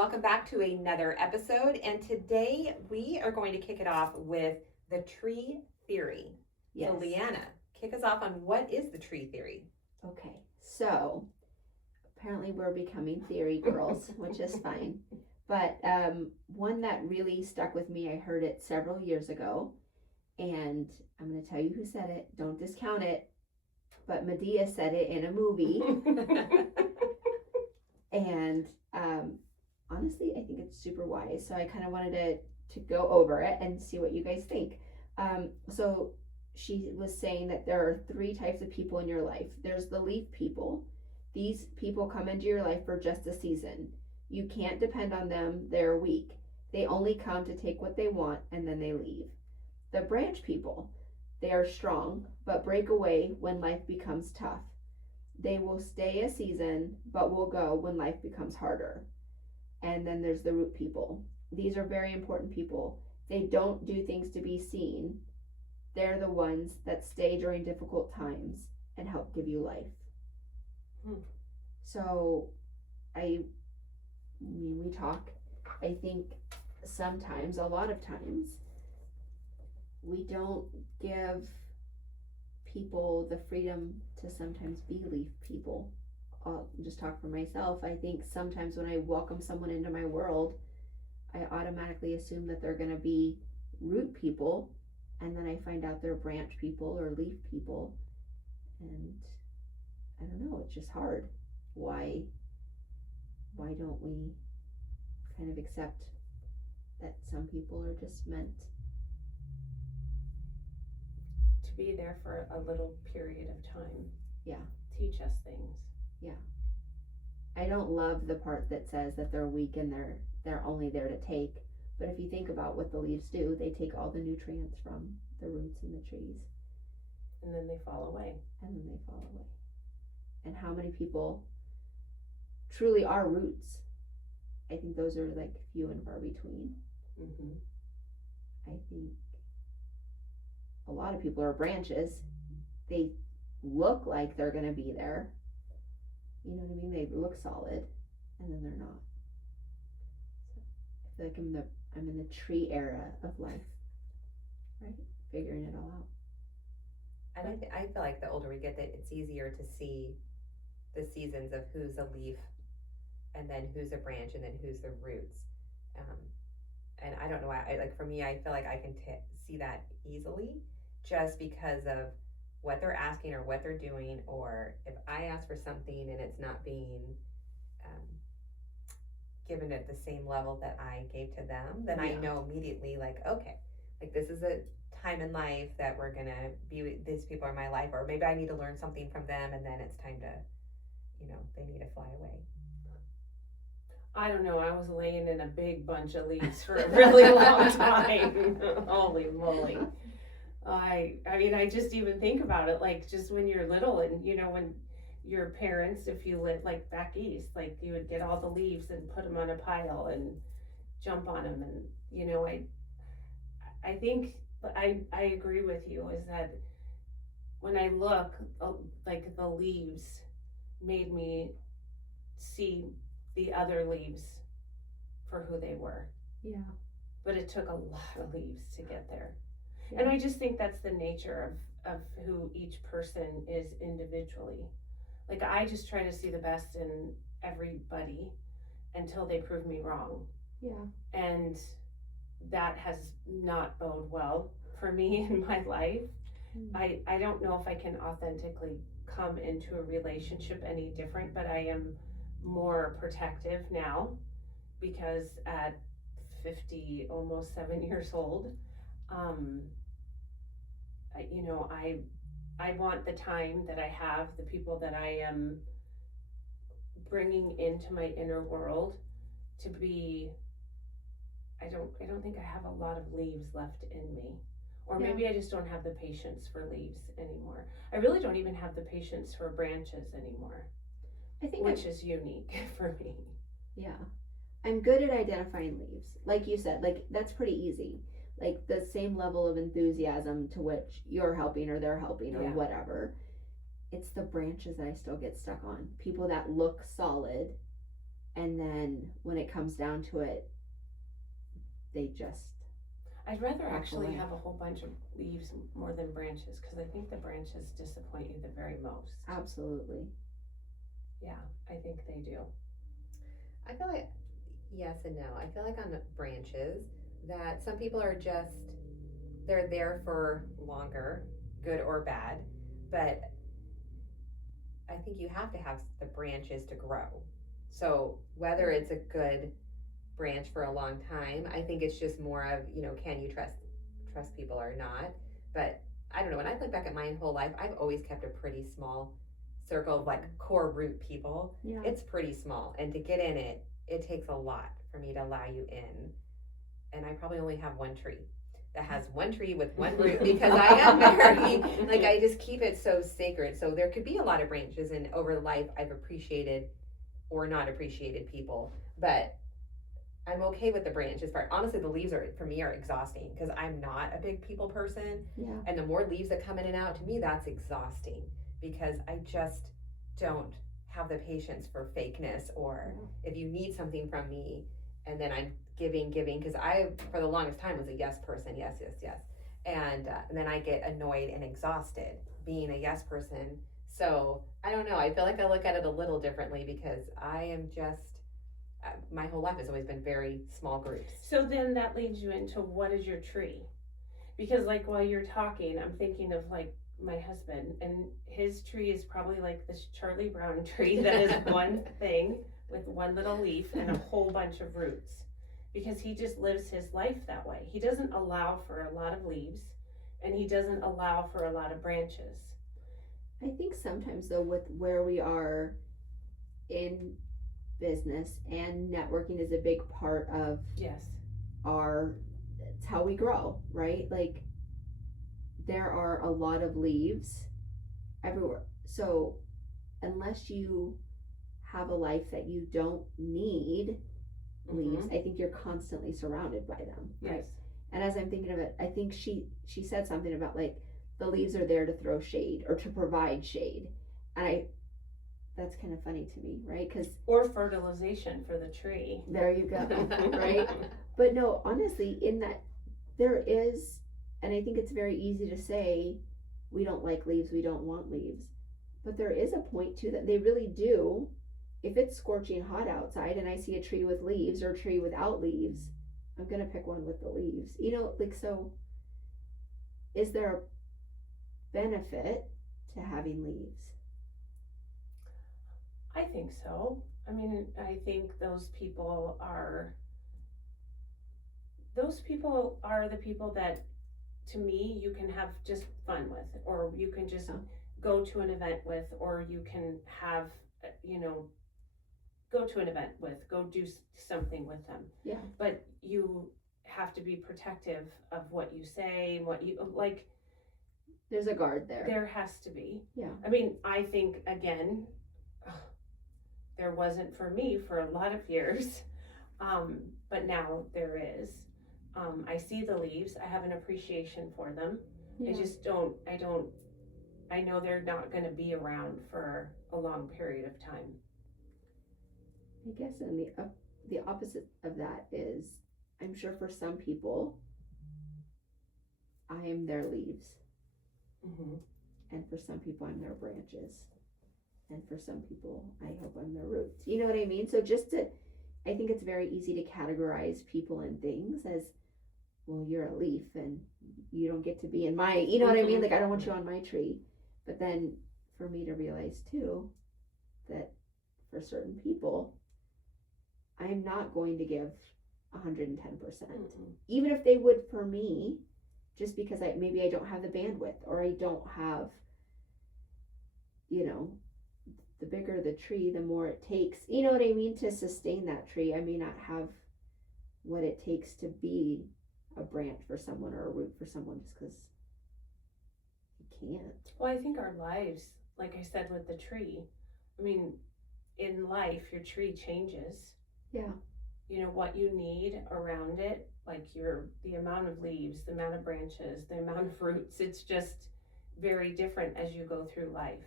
Welcome back to another episode, and today we are going to kick it off with the tree theory. Yes. So Leanna, kick us off on what is the tree theory? Okay, so apparently we're becoming theory girls, which is fine. But one that really stuck with me, I heard it several years ago, and I'm going to tell you who said it. Don't discount it, but Medea said it in a movie. And honestly, I think it's super wise. So I kind of wanted to go over it and see what you guys think. So she was saying that there are 3 types of people in your life. There's the leaf people. These people come into your life for just a season. You can't depend on them. They're weak. They only come to take what they want and then they leave. The branch people. They are strong, but break away when life becomes tough. They will stay a season, but will go when life becomes harder. And then there's the root people. These are very important people. They don't do things to be seen. They're the ones that stay during difficult times and help give you life. So, I mean, we talk, I think sometimes, a lot of times, we don't give people the freedom to sometimes be leaf people. I'll just talk for myself. I think sometimes when I welcome someone into my world, I automatically assume that they're going to be root people, and then I find out they're branch people or leaf people, and I don't know, it's just hard. Why don't we kind of accept that some people are just meant to be there for a little period of time? Yeah. Teach us things. Yeah. I don't love the part that says that they're weak and they're only there to take. But if you think about what the leaves do, they take all the nutrients from the roots in the trees. And then they fall away. And then they fall away. And how many people truly are roots? I think those are like few and far between. Mm-hmm. I think a lot of people are branches. They look like they're going to be there. You know what I mean? They look solid, and then they're not. So I feel like I'm in the tree era of life, right? Figuring it all out. And I feel like the older we get, that it's easier to see the seasons of who's a leaf, and then who's a branch, and then who's the roots. And I don't know why. Like for me, I feel like I can see that easily, just because of what they're asking or what they're doing, or if I ask for something and it's not being given at the same level that I gave to them, then I know immediately, like, okay, like this is a time in life that we're gonna be, these people are in my life, or maybe I need to learn something from them, and then it's time to, they need to fly away. I don't know, I was laying in a big bunch of leaves for a really long time. Holy moly. I mean, I just even think about it, like, just when you're little, and when your parents, if you lived like back east, like you would get all the leaves and put them on a pile and jump on them, and I think I agree with you, is that when I look, like the leaves made me see the other leaves for who they were. Yeah. But it took a lot of leaves to get there. Yeah. And I just think that's the nature of who each person is individually. Like, I just try to see the best in everybody until they prove me wrong. Yeah. And that has not boded well for me in my life. I don't know if I can authentically come into a relationship any different, but I am more protective now, because at 50, almost 7 years old, I want the time that I have, the people that I am bringing into my inner world, to be, I don't think I have a lot of leaves left in me. Or maybe I just don't have the patience for leaves anymore. I really don't even have the patience for branches anymore, which is unique for me. Yeah. I'm good at identifying leaves. Like you said, like that's pretty easy. Like the same level of enthusiasm to which you're helping or they're helping or whatever. It's the branches that I still get stuck on. People that look solid and then when it comes down to it, they just, I'd rather Walk actually away. have a whole bunch of leaves more than branches, because I think the branches disappoint you the very most. absolutely. Yeah, I think they do. I feel like yes and no. I feel like on the branches that some people are just they're there for longer, good or bad, but I think you have to have the branches to grow. So whether it's a good branch for a long time, I think it's just more of, can you trust people or not? But I don't know, when I look back at my whole life, I've always kept a pretty small circle of like core root people. Yeah. It's pretty small, and to get in it, it takes a lot for me to allow you in. And I probably only have one tree that has one tree with one root because I am very, like, I just keep it so sacred. So there could be a lot of branches, and over life, I've appreciated or not appreciated people, but I'm okay with the branches part. Honestly, the leaves for me are exhausting because I'm not a big people person. Yeah. And the more leaves that come in and out, to me, that's exhausting because I just don't have the patience for fakeness, or if you need something from me and then I'm giving, because I, for the longest time, was a yes person, yes. And then I get annoyed and exhausted being a yes person. So I don't know. I feel like I look at it a little differently because I am just, my whole life has always been very small groups. So then that leads you into, what is your tree? Because like while you're talking, I'm thinking of like my husband, and his tree is probably like this Charlie Brown tree that is one thing with one little leaf and a whole bunch of roots, because he just lives his life that way. He doesn't allow for a lot of leaves, and he doesn't allow for a lot of branches. I think sometimes though, with where we are in business, and networking is a big part of Yes. it's how we grow, right? Like, there are a lot of leaves everywhere. So unless you have a life that you don't need leaves, I think you're constantly surrounded by them, right? Yes. And as I'm thinking of it, I think she said something about like the leaves are there to throw shade or to provide shade, and that's kind of funny to me, right? Because or fertilization for the tree. there you go, right? But no, honestly, in that there is, and I think it's very easy to say we don't like leaves, we don't want leaves, but there is a point too that they really do. If it's scorching hot outside and I see a tree with leaves or a tree without leaves, I'm gonna pick one with the leaves. Like, so is there a benefit to having leaves? I think so. I mean, I think those people are the people that, to me, you can have just fun with, or you can just go to an event with, or you can have, go to an event with, go do something with them. Yeah. But you have to be protective of what you say, what you, like. There's a guard there. There has to be. Yeah. I mean, I think, again, there wasn't for me for a lot of years, but now there is. I see the leaves. I have an appreciation for them. Yeah. I know they're not going to be around for a long period of time. I guess, and the opposite of that is, I'm sure for some people, I am their leaves. Mm-hmm. And for some people, I'm their branches. And for some people, I hope I'm their roots. You know what I mean? So I think it's very easy to categorize people and things as, well, you're a leaf and you don't get to be in my, you know what I mean? Like, I don't want you on my tree. But then for me to realize too, that for certain people, I'm not going to give 110%. Even if they would for me, just because maybe I don't have the bandwidth, or I don't have, the bigger the tree, the more it takes, you know what I mean, to sustain that tree. I may not have what it takes to be a branch for someone or a root for someone, just because you can't. Well, I think our lives, like I said with the tree, I mean, in life, your tree changes. Yeah. What you need around it, like the amount of leaves, the amount of branches, the amount of roots, it's just very different as you go through life.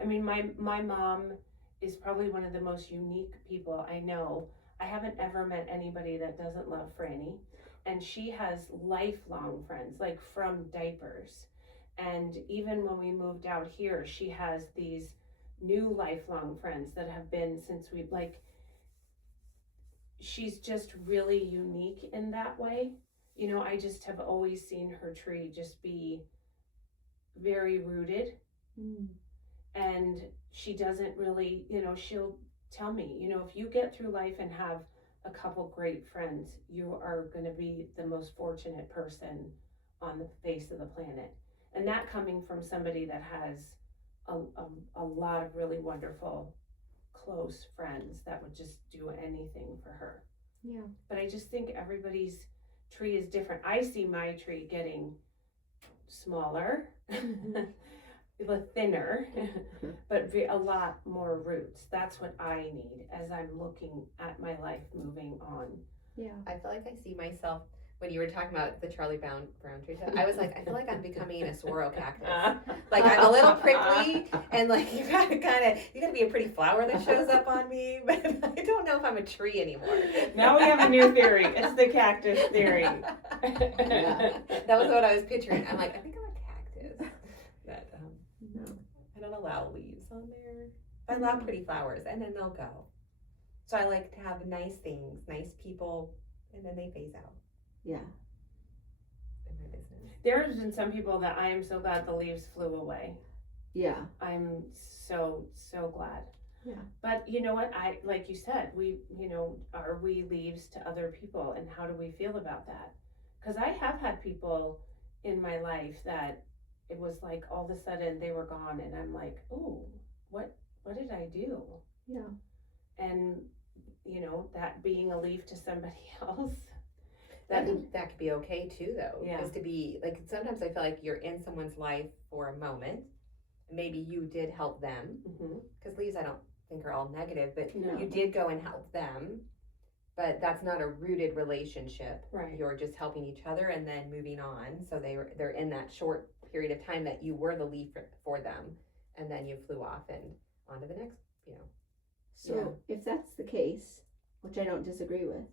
I mean, my mom is probably one of the most unique people I know. I haven't ever met anybody that doesn't love Franny. And she has lifelong friends, like from diapers. And even when we moved out here, she has these new lifelong friends that have been since we, like, she's just really unique in that way. You know, I just have always seen her tree just be very rooted. And she doesn't really, you know, she'll tell me, you know, if you get through life and have a couple great friends, you are going to be the most fortunate person on the face of the planet. And that coming from somebody that has a lot of really wonderful close friends that would just do anything for her. Yeah. But I just think everybody's tree is different. I see my tree getting smaller, thinner, but a lot more roots. That's what I need as I'm looking at my life moving on. Yeah. I feel like I see myself when you were talking about the Charlie Brown tree. I was like, I feel like I'm becoming a swirl cactus. Like I'm a little prickly, and like you gotta be a pretty flower that shows up on me. But I don't know if I'm a tree anymore. Now we have a new theory. It's the cactus theory. Yeah. That was what I was picturing. I'm like, I think I'm a cactus. That No. I don't allow leaves on there. I allow pretty flowers, and then they'll go. So I like to have nice things, nice people, and then they phase out. Yeah. In my business. There's been some people that I am so glad the leaves flew away. Yeah. I'm so glad. Yeah. But you know what? I, like you said, we, you know, are we leaves to other people, and how do we feel about that? Because I have had people in my life that it was like all of a sudden they were gone, and I'm like, oh, what did I do? Yeah. And you know, that being a leaf to somebody else. I think that could be okay too, though. Yeah. Is to be like, sometimes I feel like you're in someone's life for a moment. Maybe you did help them, because leaves I don't think are all negative, but No. you did go and help them. But that's not a rooted relationship. Right. You're just helping each other and then moving on. So they're in that short period of time that you were the leaf for them, and then you flew off and on to the next. You know. So if that's the case, which I don't disagree with,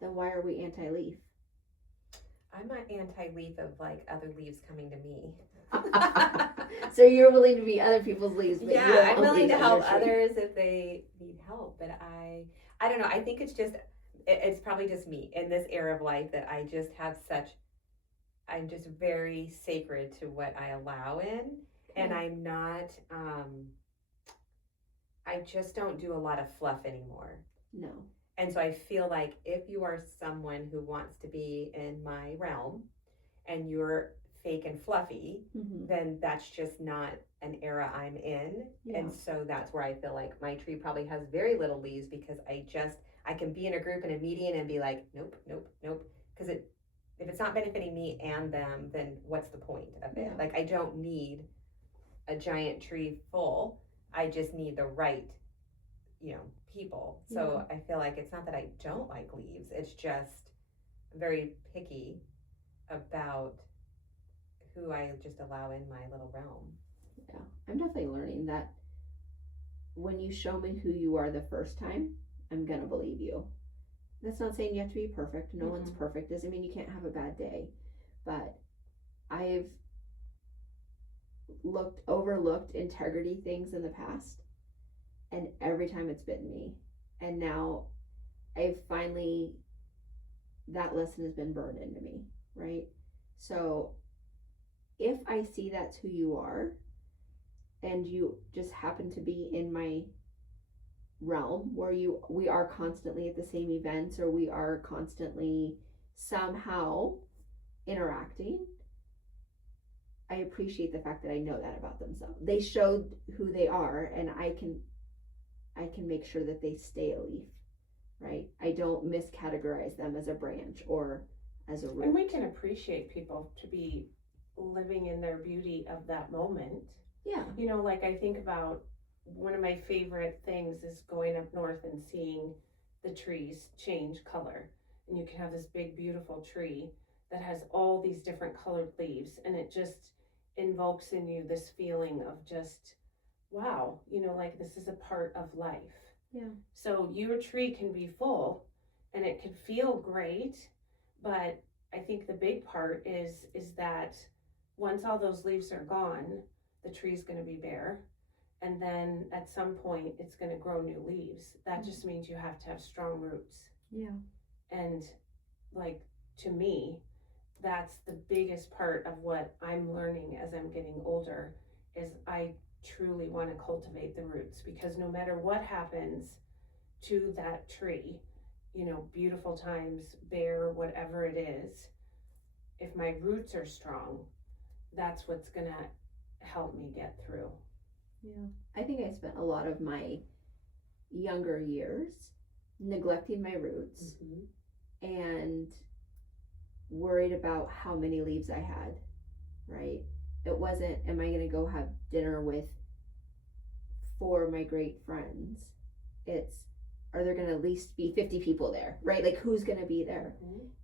then why are we anti-leaf? I'm not anti-leaf of like other leaves coming to me. So you're willing to be other people's leaves, but you don't I'm want willing leaves to on help your tree. others if they need help. But I don't know. I think it's just, it's probably just me in this era of life that I just have I'm just very sacred to what I allow in. And I'm not, I just don't do a lot of fluff anymore. No. And so I feel like if you are someone who wants to be in my realm and you're fake and fluffy, then that's just not an era I'm in. Yeah. And so that's where I feel like my tree probably has very little leaves, because I can be in a group in a meeting and be like, nope. Because if it's not benefiting me and them, then what's the point of it? Yeah. Like, I don't need a giant tree full. I just need the right, people. So I feel like it's not that I don't like leaves. It's just I'm very picky about who I just allow in my little realm. Yeah. I'm definitely learning that when you show me who you are the first time, I'm gonna believe you. That's not saying you have to be perfect. No one's perfect. Doesn't mean you can't have a bad day. But I've overlooked integrity things in the past, and every time it's bitten me. And now that lesson has been burned into me, right? So if I see that's who you are, and you just happen to be in my realm where we are constantly at the same events, or we are constantly somehow interacting, I appreciate the fact that I know that about themselves. They showed who they are, and I can make sure that they stay a leaf, right? I don't miscategorize them as a branch or as a root. And we can appreciate people to be living in their beauty of that moment. Yeah. Like I think about one of my favorite things is going up north and seeing the trees change color. And you can have this big, beautiful tree that has all these different colored leaves, and it just invokes in you this feeling of just wow, like this is a part of life. Yeah. So your tree can be full and it can feel great, but I think the big part is that once all those leaves are gone, the tree's going to be bare. And then at some point it's going to grow new leaves. That just means you have to have strong roots. Yeah. And like, to me, that's the biggest part of what I'm learning as I'm getting older, is I truly want to cultivate the roots, because no matter what happens to that tree, beautiful times, bare, whatever it is, if my roots are strong, that's what's gonna help me get through. Yeah. I think I spent a lot of my younger years neglecting my roots and worried about how many leaves I had, right? It wasn't, am I going to go have dinner with 4 of my great friends? It's, are there going to at least be 50 people there, right? Like, who's going to be there?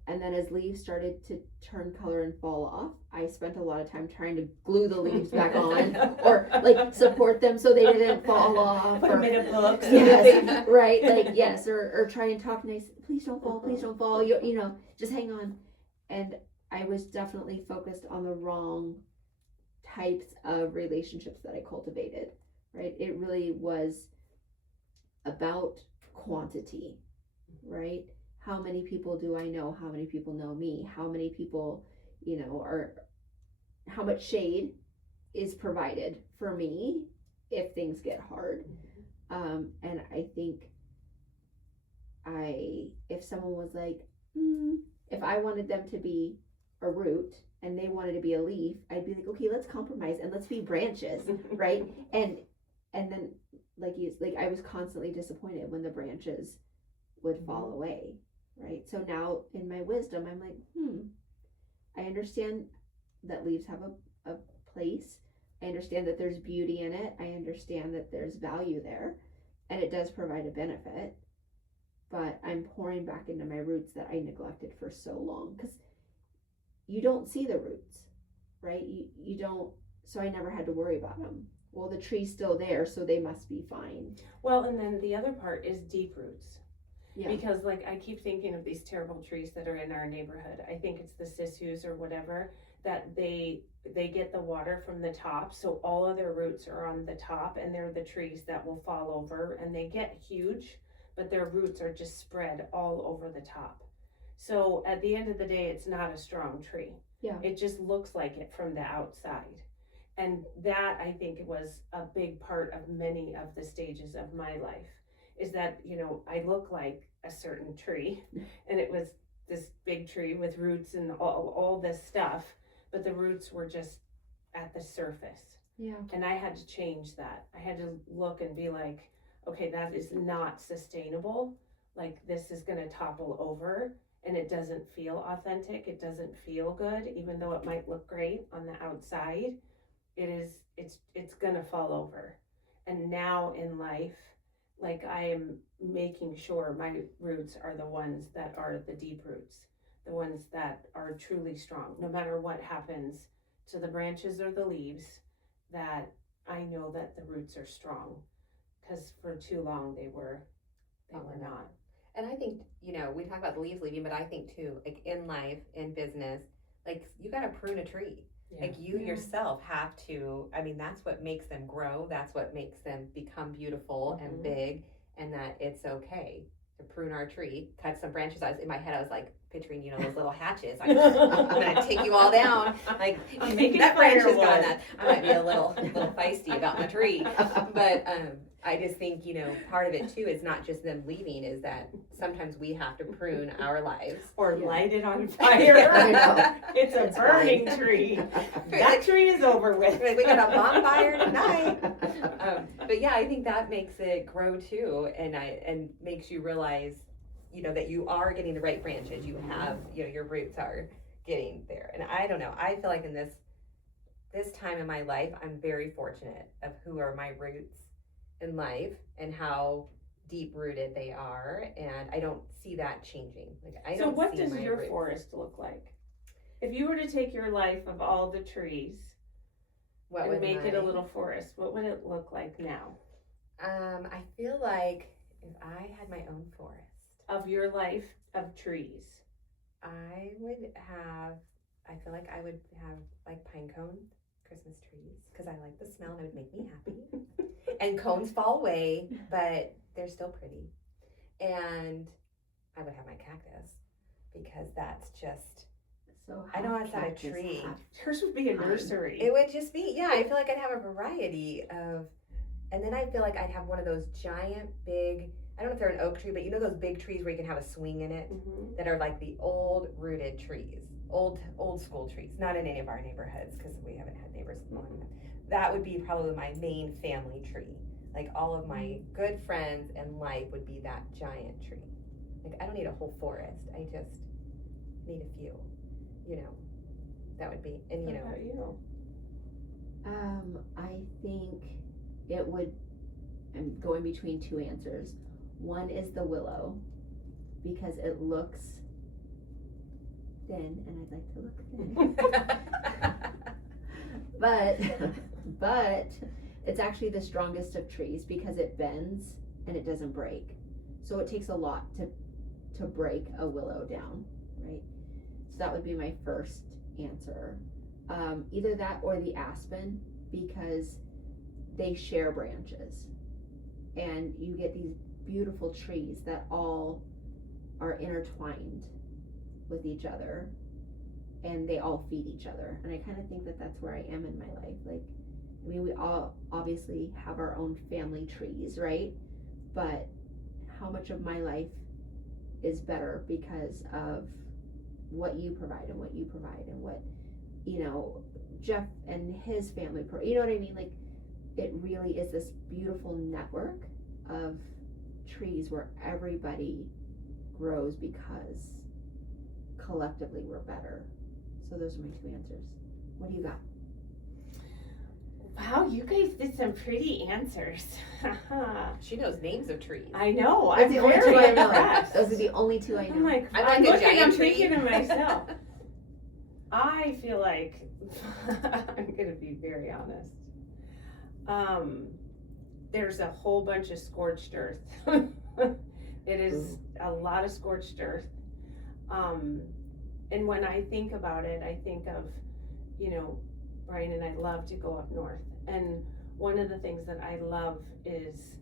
And then as leaves started to turn color and fall off, I spent a lot of time trying to glue the leaves back on, or like support them so they didn't fall off. Put them in a book. Yes, right, like, yes, or try and talk nice, please don't fall, you know, just hang on. And I was definitely focused on the wrong types of relationships that I cultivated, right? It really was about quantity, right? How many people do I know? How many people know me? How many people, how much shade is provided for me if things get hard? And I think if someone was like, if I wanted them to be a root and they wanted to be a leaf, I'd be like, okay, let's compromise and let's be branches, right? And then I was constantly disappointed when the branches would fall away, right? So now in my wisdom, I'm like, I understand that leaves have a place. I understand that there's beauty in it. I understand that there's value there, and it does provide a benefit. But I'm pouring back into my roots that I neglected for so long, because you don't see the roots, right? You don't. So I never had to worry about them. Well, the tree's still there, so they must be fine. Well, and then the other part is deep roots. Yeah. Because I keep thinking of these terrible trees that are in our neighborhood. I think it's the sissus or whatever, that they get the water from the top, so all of their roots are on the top, and they're the trees that will fall over, and they get huge, but their roots are just spread all over the top. So at the end of the day, it's not a strong tree. Yeah. It just looks like it from the outside. And that, I think, was a big part of many of the stages of my life, is that, I look like a certain tree, and it was this big tree with roots and all this stuff, but the roots were just at the surface. Yeah. And I had to change that. I had to look and be like, okay, that is not sustainable. Like, this is going to topple over, and it doesn't feel authentic. It doesn't feel good, even though it might look great on the outside. It's going to fall over. And now in life, I am making sure my roots are the ones that are the deep roots, the ones that are truly strong, no matter what happens to the branches or the leaves, that I know that the roots are strong, because for too long they were not. And I think, we talk about the leaves leaving, but I think too, in life, in business, you got to prune a tree. Yeah. You yourself have to, that's what makes them grow. That's what makes them become beautiful and big, and that it's okay to prune our tree, cut some branches out. In my head, I was picturing, those little hatches. I'm going to take you all down. That branch is gone. I might be a little feisty about my tree. But I just think, part of it too is not just them leaving, is that sometimes we have to prune our lives. Or light it on fire. It's a burning tree. That tree is over with. We got a bonfire tonight. But yeah, I think that makes it grow too, and makes you realize, that you are getting the right branches. You have, your roots are getting there. And I don't know, I feel like in this time in my life, I'm very fortunate of who are my roots in life and how deep rooted they are, and I don't see that changing. So what does your forest look like? If you were to take your life of all the trees What and would make it a my- little forest, what would it look like now? I feel like if I had my own forest, Of your life of trees. I would have, I feel like I would have like pine cone Christmas trees because I like the smell and it would make me happy. And cones fall away, but they're still pretty. And I would have my cactus because that's just, So I know it's not a cactus, tree. half- Hers would be a nursery. it would just be, yeah, I feel like I'd have a variety of, and then I feel like I'd have one of those giant big, I don't know if they're an oak tree, but you know those big trees where you can have a swing in it? Mhm. That are like the old rooted trees, old school trees, not in any of our neighborhoods because we haven't had neighbors in a long time. That would be probably my main family tree. Like all of my good friends and life would be that giant tree. Like I don't need a whole forest. I just need a few. You know, that would be, and you What know, about you? I think it would, I'm going between two answers. One is the willow, because it looks thin, and I'd like to look thin. But it's actually the strongest of trees because it bends and it doesn't break. So it takes a lot to break a willow down, right? So that would be my first answer. Either that or the aspen, because they share branches and you get these beautiful trees that all are intertwined with each other and they all feed each other. And I kind of think that that's where I am in my life. Like, I mean, we all obviously have our own family trees, right? But how much of my life is better because of what you provide and what you provide and what, you know, Jeff and his family, you know what I mean? Like, it really is this beautiful network of trees where everybody grows because collectively we're better. So those are my two answers. What do you got? Wow, you guys did some pretty answers. she knows names of trees. I know. That's I'm the only very two I know. impressed. Those are the only two I know. I'm like, I'm I'm like a looking, I'm giant tree. thinking to myself. I feel like I'm gonna be very honest. There's a whole bunch of scorched earth. It is a lot of scorched earth. And when I think about it, I think of, you know, Brian and I love to go up north. And one of the things that I love is,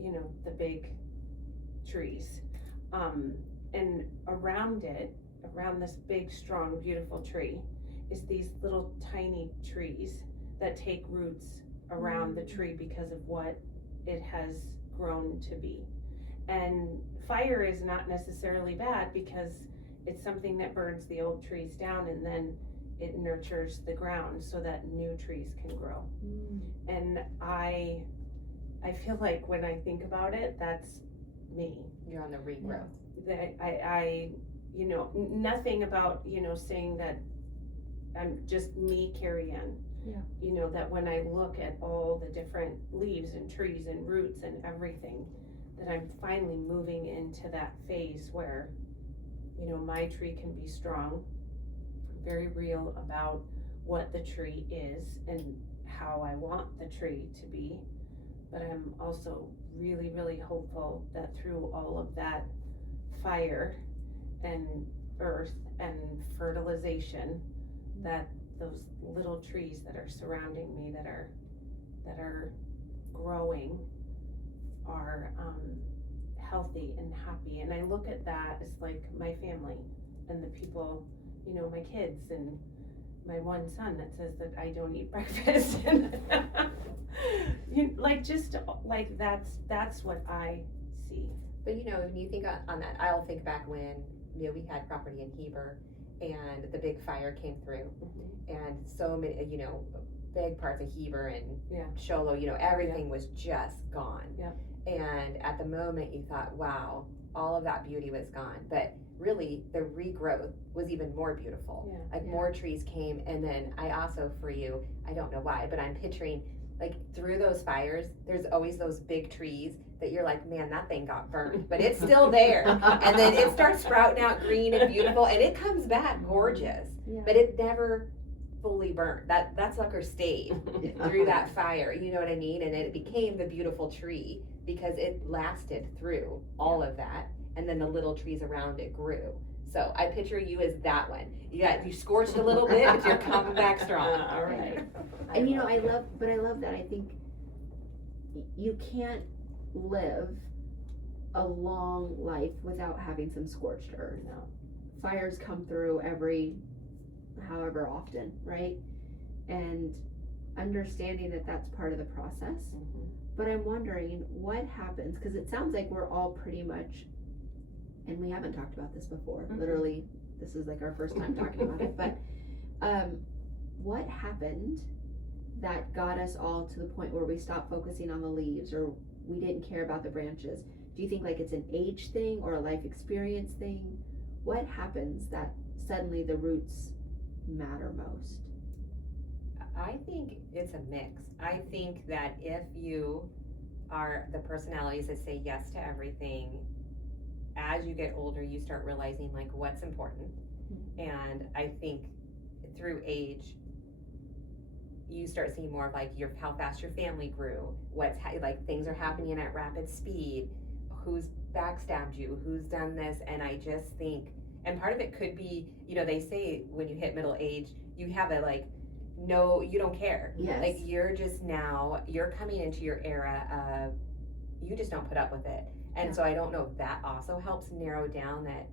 you know, the big trees. And around it, around this big, strong, beautiful tree, is these little tiny trees that take roots around the tree because of what it has grown to be. And fire is not necessarily bad because it's something that burns the old trees down and then it nurtures the ground so that new trees can grow. And I feel like when I think about it, that's me. You're on the regrowth. That I you know, nothing about, you know, saying that I'm just me, Kerri Ann. Yeah. You know, that when I look at all the different leaves and trees and roots and everything, that I'm finally moving into that phase where, you know, my tree can be strong, very real about what the tree is and how I want the tree to be. But I'm also really, really hopeful that through all of that fire and earth and fertilization, that those little trees that are surrounding me that are growing are healthy and happy. And I look at that as like my family and the people, you know, my kids and my one son that says that I don't eat breakfast. And you, like, just like that's what I see. But you know, when you think on that, I'll think back when, you know, we had property in Heber and the big fire came through and so many, you know, big parts of Heber and Sholo, you know, everything was just gone. Yeah. And at the moment you thought, wow, all of that beauty was gone. But really the regrowth was even more beautiful. Yeah. Like more trees came. And then I also, for you, I don't know why, but I'm picturing like through those fires, there's always those big trees that you're like, man, that thing got burned, but it's still there. And then it starts sprouting out green and beautiful and it comes back gorgeous, Yeah. but it never fully burnt. That sucker stayed through that fire, you know what I mean? And it became the beautiful tree because it lasted through all of that, and then the little trees around it grew. So I picture you as that one. You scorched a little bit, but you're coming back strong. All right. And you know, I love that. I think you can't live a long life without having some scorched earth. No. Fires come through every however often, right? And understanding that that's part of the process. Mm-hmm. But I'm wondering what happens, because it sounds like we're all pretty much, and we haven't talked about this before, Mm-hmm. literally, this is like our first time talking about it, but what happened that got us all to the point where we stopped focusing on the leaves, or we didn't care about the branches? Do you think like it's an age thing or a life experience thing? What happens that suddenly the roots matter most? I think it's a mix. I think that if you are the personalities that say yes to everything, as you get older, you start realizing like what's important. And I think through age, you start seeing more of like how fast your family grew, like things are happening at rapid speed, who's backstabbed you, who's done this. And I just think, and part of it could be, you know, they say when you hit middle age, you have a like, no, you don't care. Yes. Like you're coming into your era of, you just don't put up with it. And so I don't know if that also helps narrow down that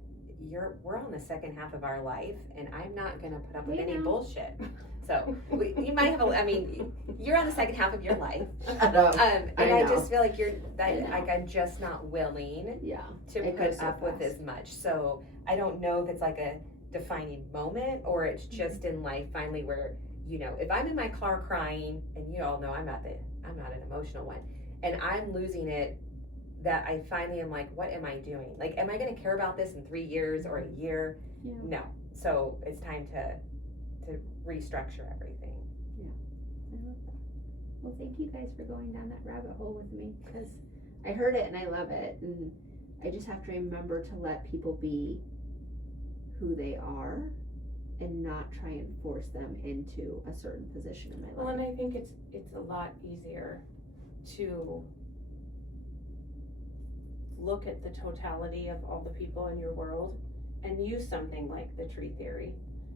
we're on the second half of our life, and I'm not gonna put up with any bullshit. So you might have you're on the second half of your life. Shut up. And I just feel like I I'm just not willing Yeah. to It put goes so up with fast. as much. So I don't know if it's like a defining moment or it's just in life finally where, you know, if I'm in my car crying, and you all know I'm not an emotional one, and I'm losing it, that I finally am like, what am I doing? Like, am I gonna care about this in 3 years or a year? Yeah. No. So it's time to restructure everything. I love that. Well, thank you guys for going down that rabbit hole with me, because I heard it and I love it, and I just have to remember to let people be who they are and not try and force them into a certain position in my life. Well, and I think it's a lot easier to look at the totality of all the people in your world and use something like the tree theory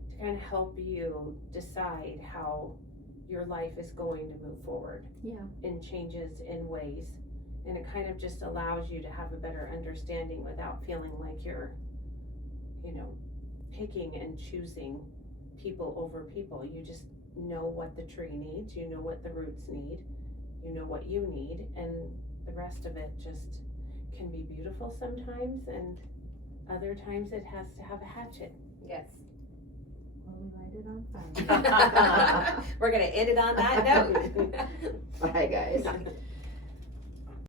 to kind of help you decide how your life is going to move forward Yeah. in changes in ways. And it kind of just allows you to have a better understanding without feeling like you're, you know, picking and choosing people over people. You just know what the tree needs, you know what the roots need, you know what you need, and the rest of it just can be beautiful sometimes, and other times it has to have a hatchet. Yes. Well, we light it on fire. We're gonna end it on that note. Bye, guys.